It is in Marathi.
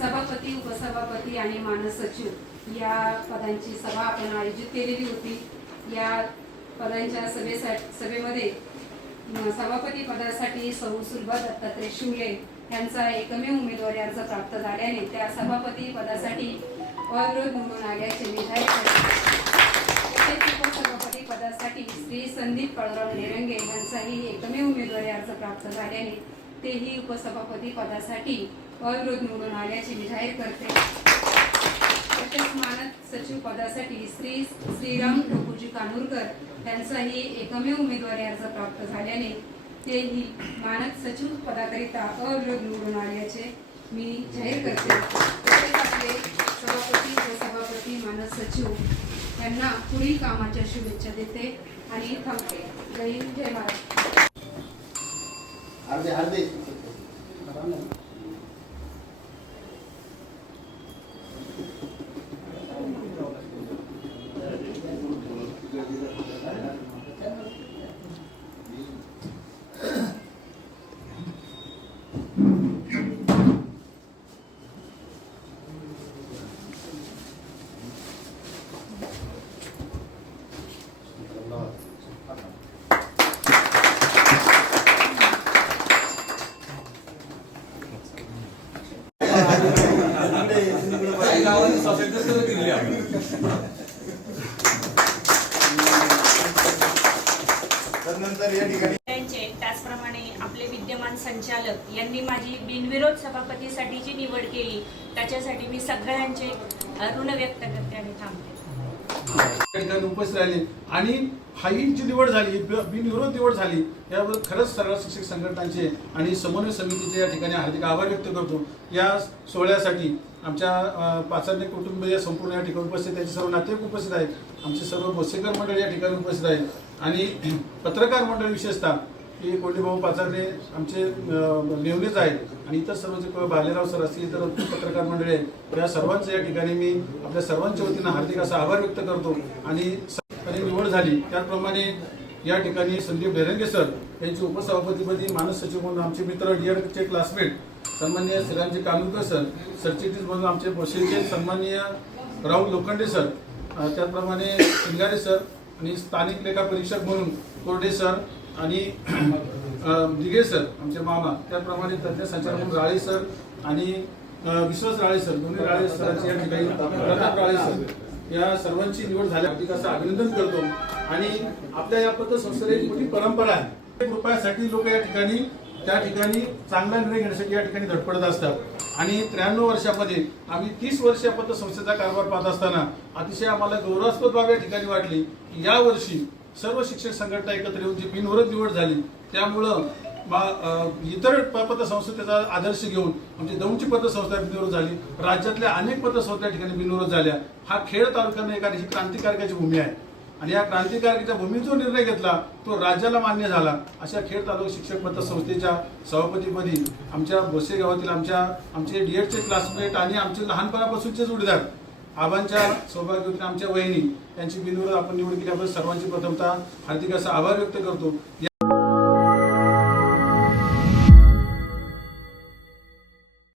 सभापती उपसभापती आणि मानस सचिव या पदांची सभा आपण आयोजित केलेली होती. या पदांच्या सभेसाठी सभेमध्ये सभापती पदासाठी सौ सुलभा दत्तात्रय शिंगे यांचा एकमेव उमेदवारी अर्ज प्राप्त झाल्याने त्या सभापती पदासाठी अविरोध निवडून आल्याचे विधायक करते. उपसभापती पदासाठी श्री संदीप कळराव निरंगे यांचाही एकमेव उमेदवारी अर्ज प्राप्त झाल्याने तेही उपसभापती पदासाठी अविरोध निवडून आल्याचे मी जाहीर करते. तसेच मानद सचिव पदासाठी श्री श्रीराम प्रभूजी कानूरकर यांचाही एकमेव उमेदवारी अर्ज प्राप्त झाल्याने तेही मानद सचिव पदाकरिता अविरोध निवडून आल्याचे मी जाहीर करते. तसेच आपले सभापती व सभापती मानद सचिव यांना पुढील कामाच्या शुभेच्छा देते आणि थांबते. जय हिंद जय महाराष्ट्र अर्धे अर्धे काही गावांनी सोसायटी सुरू केलेली आहे तदनंतर या ठिकाणी त्यांचे त्याचप्रमाणे आपले विद्यमान संचालक यांनी माझी बिनविरोध सभापतीसाठीची निवड केली त्याच्यासाठी मी सगळ्यांचे ऋण व्यक्त करते आणि थांबते. ठिकाणी उपस्थित राहिले. आणि हाईंची निवड झाली बिनविरोध निवड झाली याबद्दल खरंच सर्व शिक्षक संघटनांचे आणि समन्वय समितीचे या ठिकाणी हार्दिक आभार व्यक्त करतो. या सोहळ्यासाठी आमच्या पाचारने कुटुंब या संपूर्ण या ठिकाणी उपस्थित त्यांचे सर्व नातेवाईक उपस्थित आहेत. आमचे सर्व भोसेकर मंडळ या ठिकाणी उपस्थित आहेत. आणि पत्रकार मंडळ विशेषतः की कोंडीभाऊ पाचारणे आमचे मेवणेच आहेत. आणि इतर सर्व जे बालेराव सर असतील इतर पत्रकार मंडळी आहेत या सर्वांचं या ठिकाणी मी आपल्या सर्वांच्या वतीनं हार्दिक असा आभार व्यक्त करतो. आणि निवड झाली त्याचप्रमाणे या ठिकाणी संदीप बेरंगे सर यांची उपसभापतीपदी मानस सचिव म्हणून आमचे मित्र डीएडचे क्लासमेट सन्माननीय श्रीरामजी कालुरकर सर सरचिटणीस म्हणून आमचे बोशेचे सन्माननीय राहुल लोखंडे सर त्याचप्रमाणे शिंगारे सर आणि स्थानिक लेखा परीक्षक म्हणून कोरडे सर आणि दिघे सर आमचे मामा त्याप्रमाणे तज्ज्ञ संचालक राळे सर आणि विश्वास राळे सर दोन्ही राळे सरांची या ठिकाणी प्रताप राळे सर या सर्वांची निवड झाल्या. असं अभिनंदन करतो. आणि आपल्या या पतसंस्थेला एक मोठी परंपरा आहे. एक रुपयासाठी लोक या ठिकाणी त्या ठिकाणी चांगला निर्णय घेण्यासाठी या ठिकाणी धडपडत असतात. आणि त्र्याण्णव वर्षामध्ये आम्ही तीस वर्षापर्यंत संस्थेचा कारभार पाहत असताना अतिशय आम्हाला गौरवास्पद बाब या ठिकाणी वाटली की यावर्षी सर्व शिक्षक संघटना एकत्र येऊन जी बिनविरोध निवड झाली त्यामुळं मा- इतर प- पतसंस्थेचा आदर्श घेऊन आमची दौंडची पतसंस्था बिनविरोध झाली. राज्यातल्या अनेक पतसंस्था या ठिकाणी बिनविरोध झाल्या. हा खेड तालुक्यानं एखादी ही क्रांतिकारकाची भूमी आहे. आणि या क्रांतिकारकीच्या भूमीत जो निर्णय घेतला तो राज्याला मान्य झाला. अशा खेड तालुका शिक्षक पतसंस्थेच्या सभापतीपदी आमच्या बोसे गावातील आमच्या आमचे डीएडचे क्लासमेट आणि आमचे लहानपणापासूनचे जोडीदार आबांच्या सौभाग्यवती आमच्या वहिनी यांची बिनविरोध आपण निवड केल्याबद्दल सर्वांची प्रथमता हार्दिक असा आभार व्यक्त करतो.